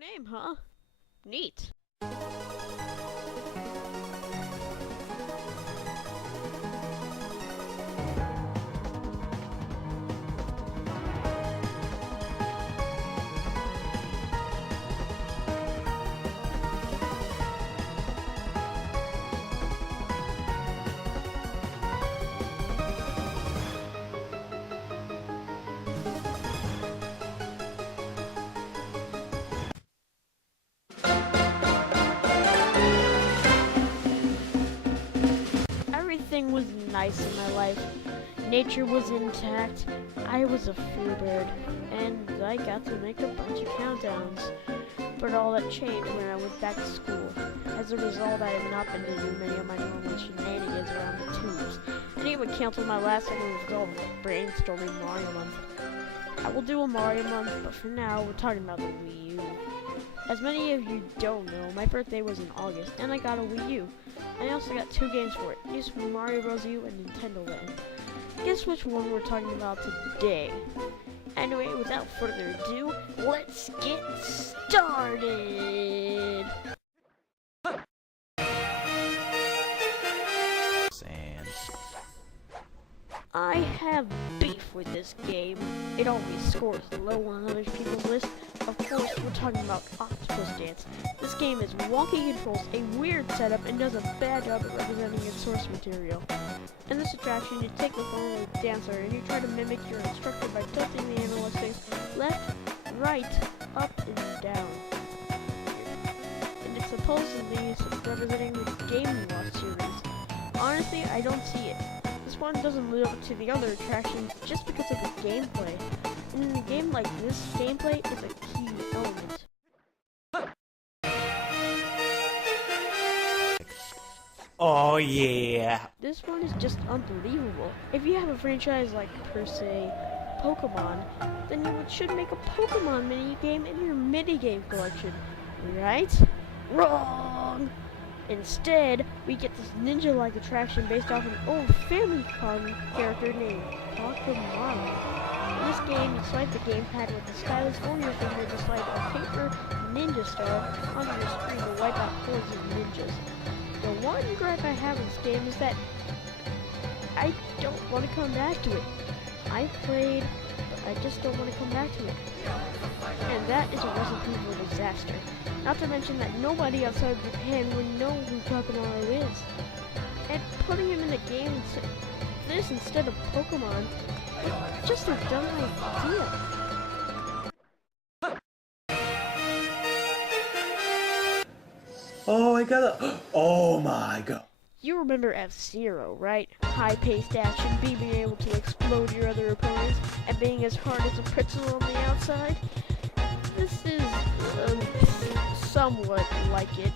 name, huh? Neat. Everything was nice in my life. Nature was intact, I was a free bird, and I got to make a bunch of countdowns. But all that changed when I went back to school. As a result, I have not been to do many of my normal shenanigans around the tubes. And even canceled my last one as a result of brainstorming Mario Month. I will do a Mario Month, but for now, we're talking about the Wii U. As many of you don't know, my birthday was in August, and I got a Wii U. I also got 2 games for it, New Super Mario Bros. U and Nintendo Land. Guess which one we're talking about today? Anyway, without further ado, let's get started! I have beef with this game. It always scores low on other people's list. Of course, we're talking about Octopus Dance. This game is wonky controls, a weird setup, and does a bad job at representing its source material. In this attraction, you take the form of a dancer and you try to mimic your instructor by tilting the analog sticks left, right, up, and down. And it's supposedly representing the Game & Watch series. Honestly, I don't see it. This one doesn't live up to the other attractions just because of the gameplay. And in a game like this, gameplay is a key element. Oh yeah! This one is just unbelievable. If you have a franchise like, per se, Pokemon, then you should make a Pokemon minigame in your minigame collection, right? Wrong! Instead, we get this ninja-like attraction based off an old Famicom character named Pokemon. In this game, you swipe the gamepad with the stylus or your finger to slide a paper ninja star onto your screen to wipe out hordes of ninjas. The one gripe I have in this game is that I don't want to come back to it. I played, but I just don't want to come back to it. And that is a recipe for disaster. Not to mention that nobody outside of Japan would know who Pokemon is. And putting him in a game this instead of Pokemon is just a dumb idea. Oh, I gotta. Oh my god. You remember FZero, right? High-paced action, being able to explode your other opponents, and being as hard as a pretzel on the outside? This is somewhat like it.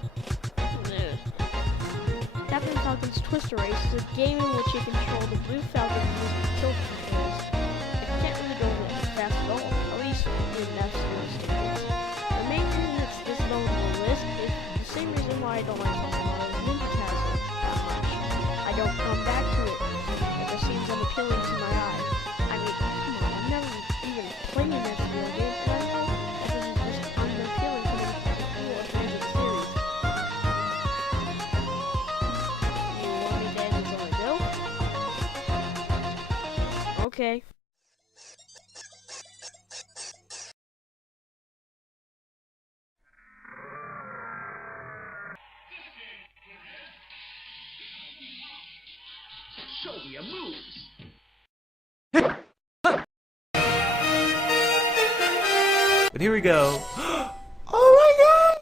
Captain Falcon's Twister Race is a game in which you control the Blue Falcon using tilt controls. It can't really go fast at all, at least in FZero standards. The main reason it's this low on the list is the same reason why I don't like Pokemon Ninja Castle that much. I don't come back to it. It just seems unappealing to my eye. I mean, come on, I've never even played an FZero game, but I know this is just unappealing to me to the cool fans of the series. You want me to end until I go? Okay. Show me your moves. But here we go. Oh my god!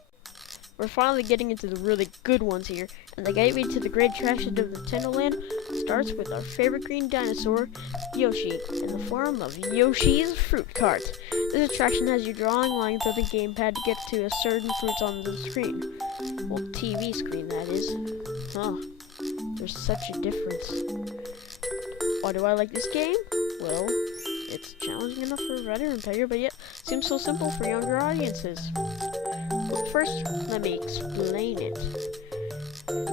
We're finally getting into the really good ones here, and the gateway to the great attraction of Nintendo Land starts with our favorite green dinosaur, Yoshi, in the form of Yoshi's Fruit Cart. This attraction has you drawing lines of the gamepad to get to a certain fruits on the screen. Well, TV screen, that is. Huh. There's such a difference. Why do I like this game? Well, it's challenging enough for a veteran player, but yet seems so simple for younger audiences. But first, let me explain it.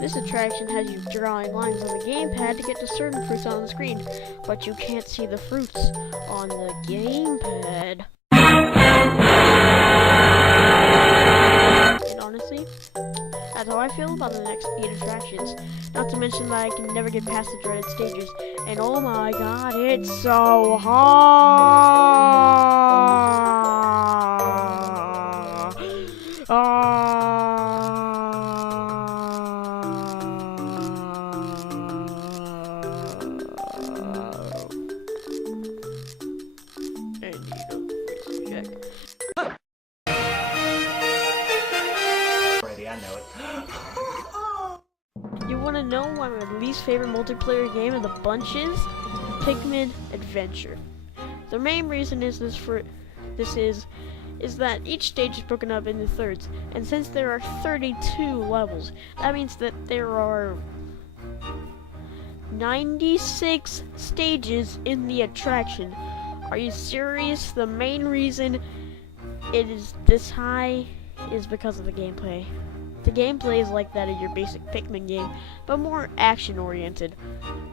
This attraction has you drawing lines on the gamepad to get to certain fruits on the screen, but you can't see the fruits on the gamepad. know about the next 8 attractions. Not to mention that I can never get past the dreaded stages. And oh my god, it's so hard! I need a check. Already, I know it. You want to know what my least favorite multiplayer game of the bunch is? Pikmin Adventure. The main reason is that each stage is broken up into thirds, and since there are 32 levels, that means that there are 96 stages in the attraction. Are you serious? The main reason it is this high is because of the gameplay. The gameplay is like that of your basic Pikmin game, but more action-oriented.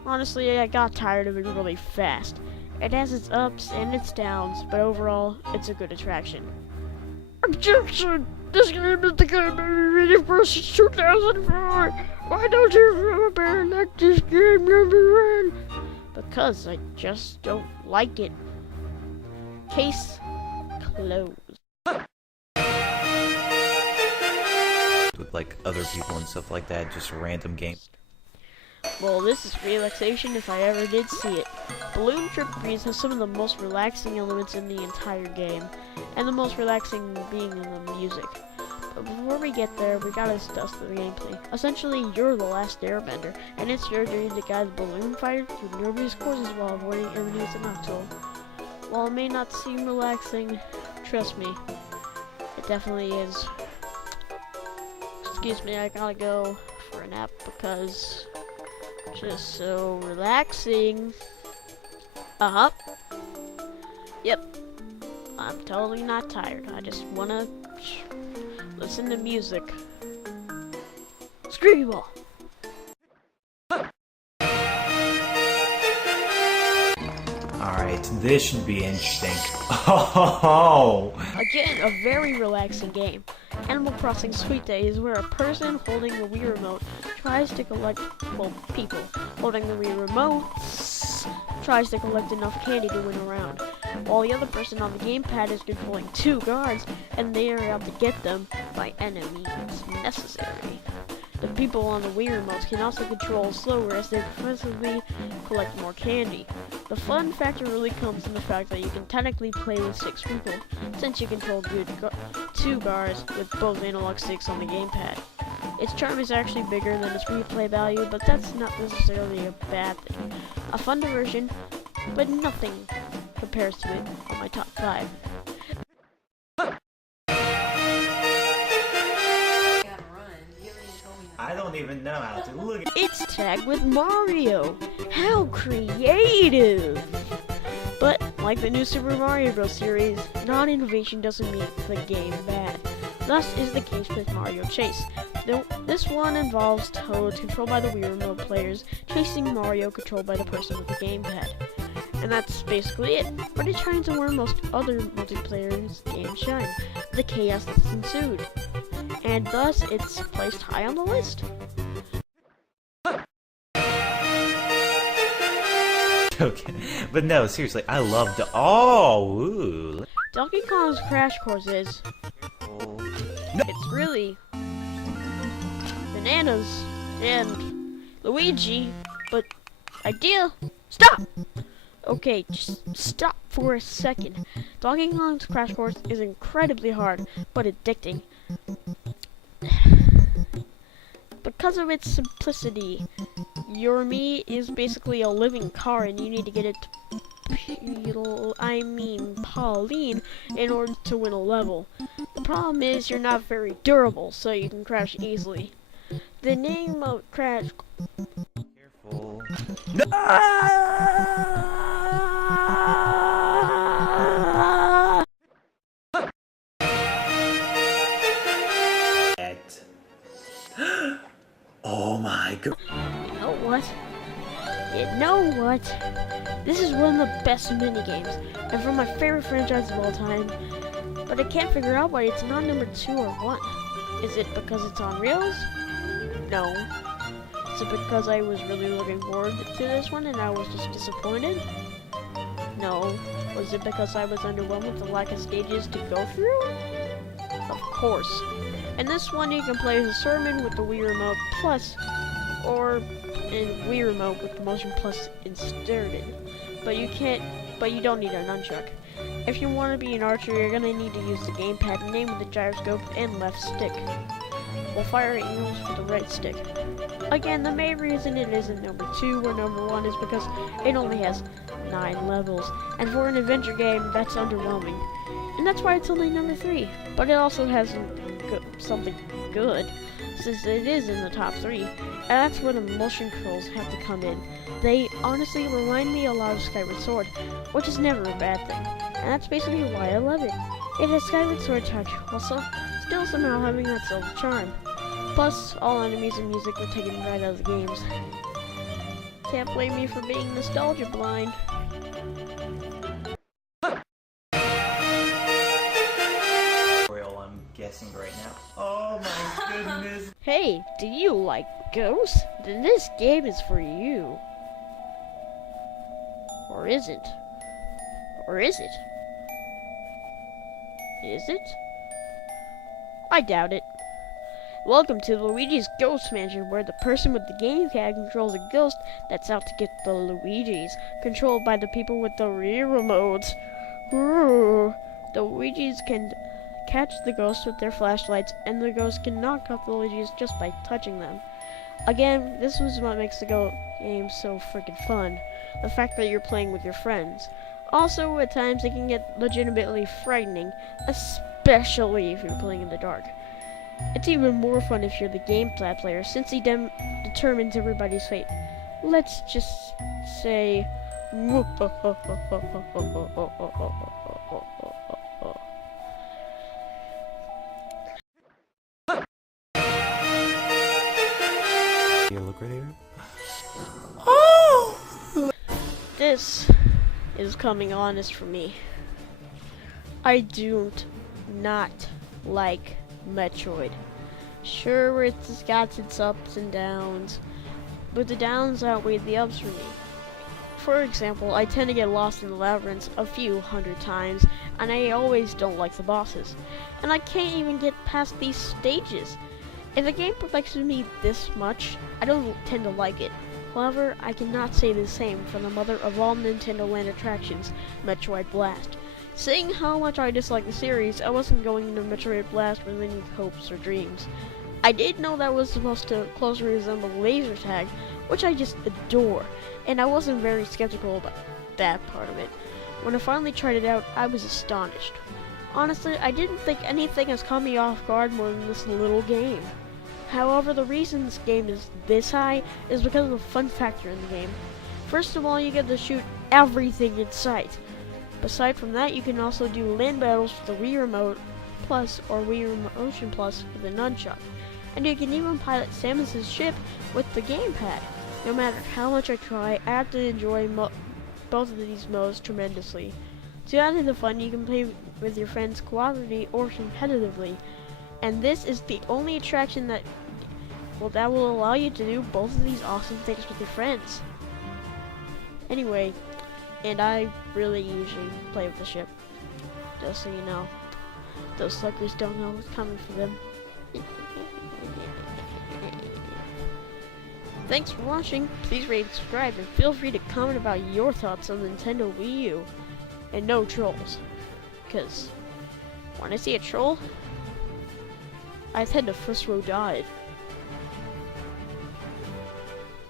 Honestly, I got tired of it really fast. It has its ups and its downs, but overall, it's a good attraction. Objection! This game is the game I've been reading for since 2004! Why don't you like this game number 1? Because I just don't like it. Case closed. With like other people and stuff like that, just random games. Well, this is relaxation if I ever did see it. Balloon Trip Breeze has some of the most relaxing elements in the entire game, and the most relaxing being in the music. But before we get there, we gotta discuss the gameplay. Essentially, you're the last airbender, and it's your duty to guide the balloon fighter through numerous courses while avoiding enemies and nocturnal. While it may not seem relaxing, trust me, it definitely is. Excuse me, I gotta go for a nap because it's just so relaxing. Yep. I'm totally not tired. I just wanna listen to music. Screw you all. Alright, this should be interesting. Oh! Again, a very relaxing game. Animal Crossing Sweet Day is where a person holding the Wii Remote tries to collect, well, people holding the Wii Remote tries to collect enough candy to win a round, while the other person on the gamepad is controlling 2 guards, and they are out to get them by any means necessary. The people on the Wii remotes can also control slower as they progressively collect more candy. The fun factor really comes in the fact that you can technically play with 6 people, since you control 2 guards with both analog sticks on the gamepad. Its charm is actually bigger than its replay value, but that's not necessarily a bad thing. A fun diversion, but nothing compares to it on my top 5. I don't even know how to look at It's tagged with Mario! How creative! But, like the new Super Mario Bros. Series, non-innovation doesn't make the game bad. Thus is the case with Mario Chase. This one involves Toad, controlled by the Wii Remote players, chasing Mario, controlled by the person with the gamepad. And that's basically it, but it shines where most other multiplayer games shine, the chaos that's ensued. And thus, it's placed high on the list. Okay, but no, seriously, I loved it. Oh, ooh. Donkey Kong's Crash Course is... It's really... Bananas and Luigi, but... Idea! Stop! Okay, just stop for a second. Donkey Kong's Crash Course is incredibly hard, but addicting. Because of its simplicity, your me is basically a living car and you need to get it to Pauline in order to win a level. The problem is you're not very durable, so you can crash easily. The name of Crash... Careful. Oh my god. You know what? This is one of the best minigames, and from my favorite franchise of all time, but I can't figure out why it's not number 2 or 1. Is it because it's on rails? No. Is it because I was really looking forward to this one and I was just disappointed? No. Was it because I was underwhelmed with the lack of stages to go through? Of course. In this one you can play as a sermon with the Wii Remote Plus, or in Wii Remote with the Motion Plus inserted. But you don't need a nunchuck. If you want to be an archer, you're gonna need to use the gamepad and aim with the gyroscope and left stick, while firing arrows with the right stick. Again, the main reason it isn't number 2 or number 1 is because it only has 9 levels, and for an adventure game, that's underwhelming. And that's why it's only number 3. But it also has something good, since it is in the top 3, and that's where the motion controls have to come in. They honestly remind me a lot of Skyward Sword, which is never a bad thing, and that's basically why I love it. It has Skyward Sword touch, while still somehow having that Zelda charm. Plus, all enemies and music were taken right out of the games. Can't blame me for being nostalgia blind. I'm guessing right now. Oh my goodness. Hey, do you like ghosts? Then this game is for you. Or is it? Or is it? Is it? I doubt it. Welcome to Luigi's Ghost Mansion, where the person with the gamepad controls a ghost that's out to get the Luigis, controlled by the people with the rear remotes. Ooh. The Luigis can catch the ghosts with their flashlights, and the ghosts can knock off the Luigis just by touching them. Again, this is what makes the game so freaking fun. The fact that you're playing with your friends. Also, at times it can get legitimately frightening, especially if you're playing in the dark. It's even more fun if you're the gamepad player, since he determines everybody's fate. Let's just say... You look right here. This is coming honest for me. I do not like Metroid. Sure, it's got its ups and downs, but the downs outweigh the ups for me. For example, I tend to get lost in the labyrinths a few hundred times, and I always don't like the bosses. And I can't even get past these stages. If a game perplexes me this much, I don't tend to like it. However, I cannot say the same for the mother of all Nintendo Land attractions, Metroid Blast. Seeing how much I dislike the series, I wasn't going into Metroid Blast with any hopes or dreams. I did know that was supposed to closely resemble laser tag, which I just adore, and I wasn't very skeptical about that part of it. When I finally tried it out, I was astonished. Honestly, I didn't think anything has caught me off guard more than this little game. However, the reason this game is this high is because of the fun factor in the game. First of all, you get to shoot everything in sight. Aside from that, you can also do land battles with the Wii Remote Plus or Wii Motion Plus with a nunchuck. And you can even pilot Samus's ship with the gamepad. No matter how much I try, I have to enjoy both of these modes tremendously. To add to the fun, you can play with your friends cooperatively or competitively. And this is the only attraction that will allow you to do both of these awesome things with your friends. Anyway, and I really usually play with the ship, just so you know. Those suckers don't know what's coming for them. Thanks for watching. Please rate and subscribe, and feel free to comment about your thoughts on Nintendo Wii U. And no trolls, because when I see a troll, I tend to first row dive.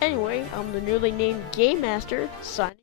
Anyway, I'm the newly named Game Master, signing